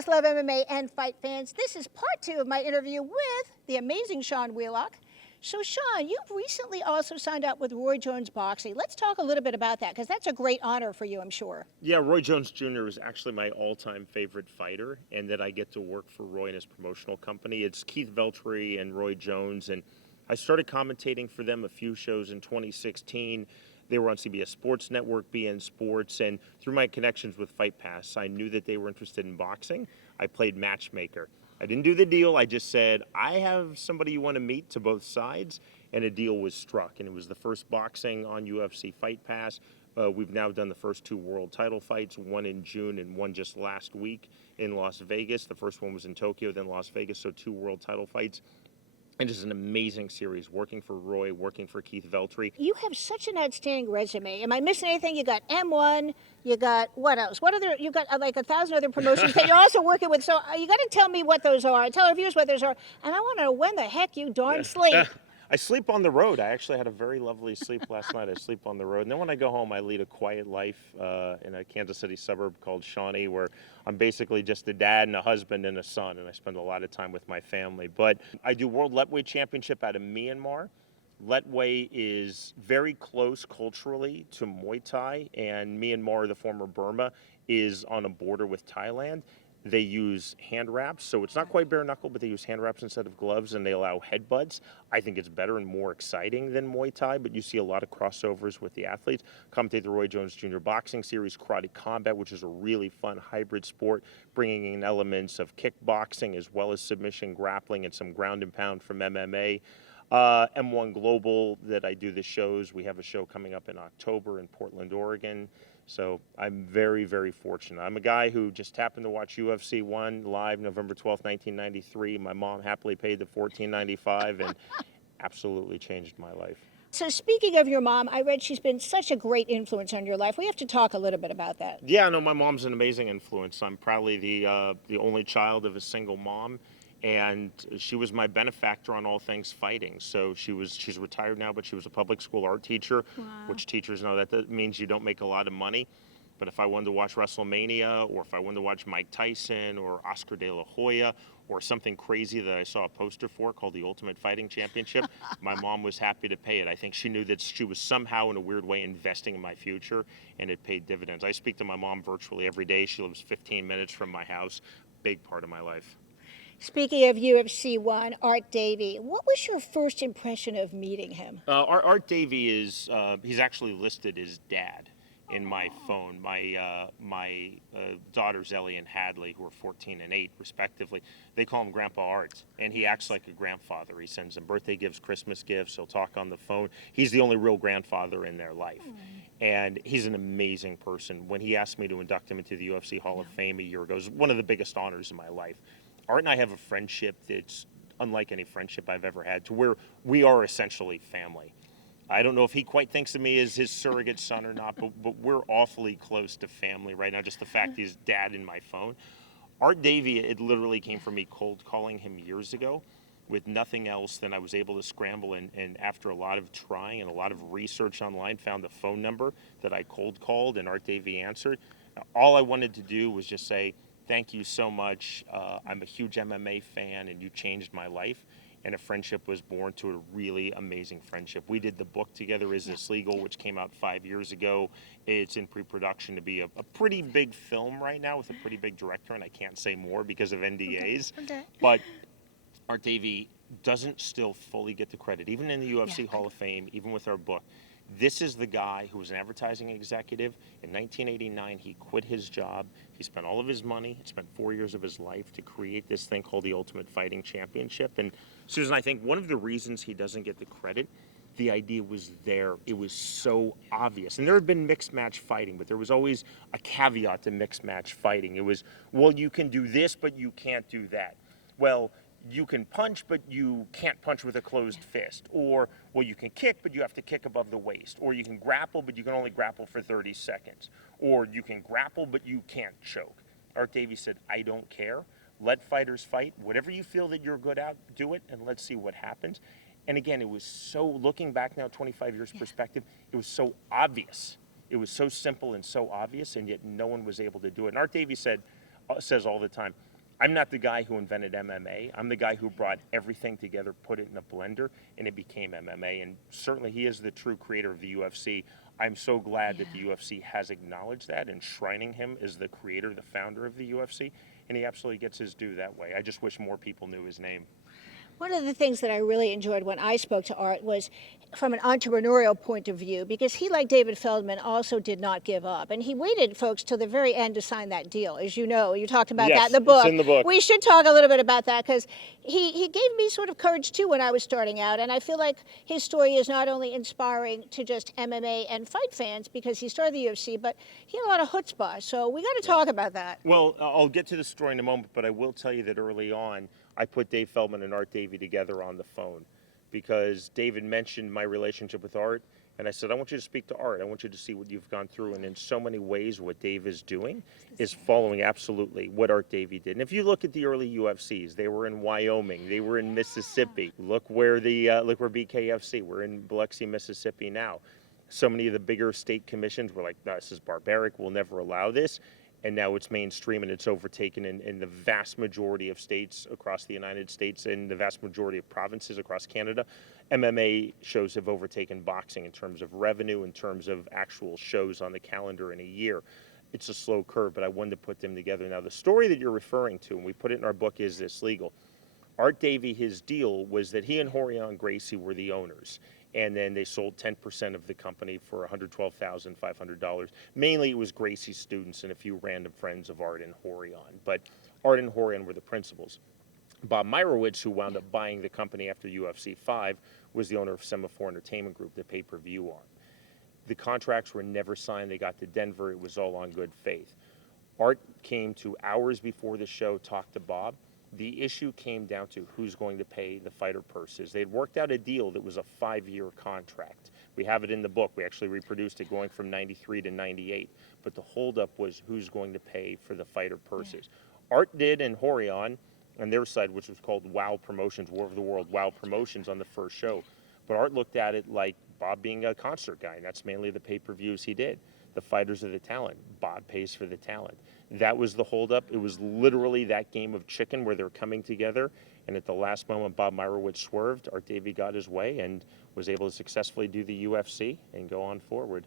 podcast, Love MMA and Fight fans. This is part 2 of my interview with the amazing Sean Wheelock. So Sean, you've recently also signed up with Roy Jones Boxing. Let's talk a little bit about that, because that's a great honor for you, I'm sure. Yeah, Roy Jones Jr. is actually my all-time favorite fighter, and that I get to work for Roy and his promotional company. It's Keith Veltri and Roy Jones, and I started commentating for them a few shows in 2016. They were on CBS Sports Network, BN Sports, and through my connections with Fight Pass, I knew that they were interested in boxing. I played matchmaker. I didn't do the deal. I just said, I have somebody you want to meet to both sides, and a deal was struck. And it was the first boxing on UFC Fight Pass. We've now done the first 2 world title fights, one in June and one just last week in Las Vegas. The first one was in Tokyo, then Las Vegas, so 2 world title fights. And it's an amazing series, working for Roy, working for Keith Veltri. You have such an outstanding resume. Am I missing anything? You got M1, you got what else? What other, you got like 1,000 other promotions that you're also working with. So you got to tell me what those are. Tell our viewers what those are. And I want to know when the heck you darn sleep. I sleep on the road. I actually had a very lovely sleep last night. I sleep on the road. And then when I go home, I lead a quiet life in a Kansas City suburb called Shawnee, where I'm basically just a dad and a husband and a son, and I spend a lot of time with my family. But I do World Lightweight Championship out of Myanmar. Lightweight is very close culturally to Muay Thai, and Myanmar, the former Burma, is on a border with Thailand. They use hand wraps, so it's not quite bare knuckle, but they use hand wraps instead of gloves, and they allow headbutts. I think it's better and more exciting than Muay Thai, but you see a lot of crossovers with the athletes. Commentate the Roy Jones Jr. Boxing Series, Karate Combat, which is a really fun hybrid sport, bringing in elements of kickboxing as well as submission grappling and some ground and pound from MMA. M1 Global, that I do the shows. We have a show coming up in October in Portland, Oregon. So I'm very, very fortunate. I'm a guy who just happened to watch UFC 1 live November 12th, 1993. My mom happily paid the $14.95 and absolutely changed my life. So speaking of your mom, I read she's been such a great influence on your life. We have to talk a little bit about that. Yeah, no, my mom's an amazing influence. I'm probably the only child of a single mom. And she was my benefactor on all things fighting. So she's retired now, but she was a public school art teacher, which teachers know that means you don't make a lot of money. But if I wanted to watch WrestleMania, or if I wanted to watch Mike Tyson or Oscar De La Hoya, or something crazy that I saw a poster for called the Ultimate Fighting Championship, my mom was happy to pay it. I think she knew that she was somehow, in a weird way, investing in my future, and it paid dividends. I speak to my mom virtually every day. She lives 15 minutes from my house. Big part of my life. Speaking of UFC 1, Art Davie, what was your first impression of meeting him? Art Davie is, he's actually listed as dad in my phone. My daughters, Ellie and Hadley, who are 14 and 8 respectively, they call him Grandpa Art, and he acts like a grandfather. He sends them birthday gifts, Christmas gifts, he'll talk on the phone. He's the only real grandfather in their life. And he's an amazing person. When he asked me to induct him into the UFC Hall of Fame a year ago, it was one of the biggest honors in my life. Art and I have a friendship that's unlike any friendship I've ever had, to where we are essentially family. I don't know if he quite thinks of me as his surrogate son or not, but we're awfully close to family right now, just the fact he's dad in my phone. Art Davie, it literally came from me cold calling him years ago with nothing else than I was able to scramble, and after a lot of trying and a lot of research online, found the phone number that I cold called, and Art Davie answered. All I wanted to do was just say, thank you so much. I'm a huge MMA fan, and you changed my life. And a friendship was born to a really amazing friendship. We did the book together, Is This Legal?, which came out 5 years ago. It's in pre-production to be a pretty big film right now with a pretty big director, and I can't say more because of NDAs. Okay. But Art Davie doesn't still fully get the credit, even in the UFC Hall of Fame, even with our book. This is the guy who was an advertising executive. In 1989, he quit his job. He spent all of his money, spent 4 years of his life to create this thing called the Ultimate Fighting Championship. And Susan, I think one of the reasons he doesn't get the credit, the idea was there. It was so obvious. And there had been mixed match fighting, but there was always a caveat to mixed match fighting. It was, well, you can do this, but you can't do that. Well, you can punch, but you can't punch with a closed fist. Or, well, you can kick, but you have to kick above the waist. Or you can grapple, but you can only grapple for 30 seconds. Or you can grapple, but you can't choke. Art Davie said, I don't care. Let fighters fight. Whatever you feel that you're good at, do it, and let's see what happens. And again, it was so, looking back now, 25 years perspective, it was so obvious. It was so simple and so obvious, and yet no one was able to do it. And Art Davie says all the time, I'm not the guy who invented MMA. I'm the guy who brought everything together, put it in a blender, and it became MMA. And certainly he is the true creator of the UFC. I'm so glad that the UFC has acknowledged that, enshrining him as the creator, the founder of the UFC, and he absolutely gets his due that way. I just wish more people knew his name. One of the things that I really enjoyed when I spoke to Art was from an entrepreneurial point of view, because he, like David Feldman, also did not give up. And he waited, folks, till the very end to sign that deal. As you know, you talked about that in Yes, the book. it's in the book. We should talk a little bit about that, because he gave me sort of courage, too, when I was starting out. And I feel like his story is not only inspiring to just MMA and fight fans, because he started the UFC, but he had a lot of chutzpah. So we got to talk about that. Well, I'll get to the story in a moment, but I will tell you that early on, I put Dave Feldman and Art Davie together on the phone because David mentioned my relationship with Art, and I said, I want you to speak to Art. I want you to see what you've gone through. And in so many ways, what Dave is doing is following absolutely what Art Davie did. And if you look at the early UFCs, they were in Wyoming, they were in Mississippi. Look where look where BKFC. We're in Biloxi, Mississippi now. So many of the bigger state commissions were like, no, this is barbaric. We'll never allow this. And now it's mainstream and it's overtaken in the vast majority of states across the United States and the vast majority of provinces across Canada. MMA shows have overtaken boxing in terms of revenue, in terms of actual shows on the calendar in a year. It's a slow curve, but I wanted to put them together. Now, the story that you're referring to, and we put it in our book, Is This Legal? Art Davie, his deal was that he and Horion Gracie were the owners. And then they sold 10% of the company for $112,500. Mainly it was Gracie's students and a few random friends of Art and Horion. But Art and Horion were the principals. Bob Meyerowitz, who wound up buying the company after UFC 5, was the owner of Semaphore Entertainment Group, the pay-per-view arm. The contracts were never signed. They got to Denver. It was all on good faith. Art came to hours before the show, talked to Bob. The issue came down to who's going to pay the fighter purses. They had worked out a deal that was a 5-year contract. We have it in the book. We actually reproduced it going from 93 to 98. But the holdup was who's going to pay for the fighter purses. Art did, and Horion on their side, which was called WOW Promotions, War of the World, WOW Promotions on the first show. But Art looked at it like Bob being a concert guy, and that's mainly the pay-per-views he did. The fighters are the talent. Bob pays for the talent. That was the holdup. It was literally that game of chicken where they're coming together, and at the last moment, Bob Meyerowitz swerved. Art Davie got his way and was able to successfully do the UFC and go on forward.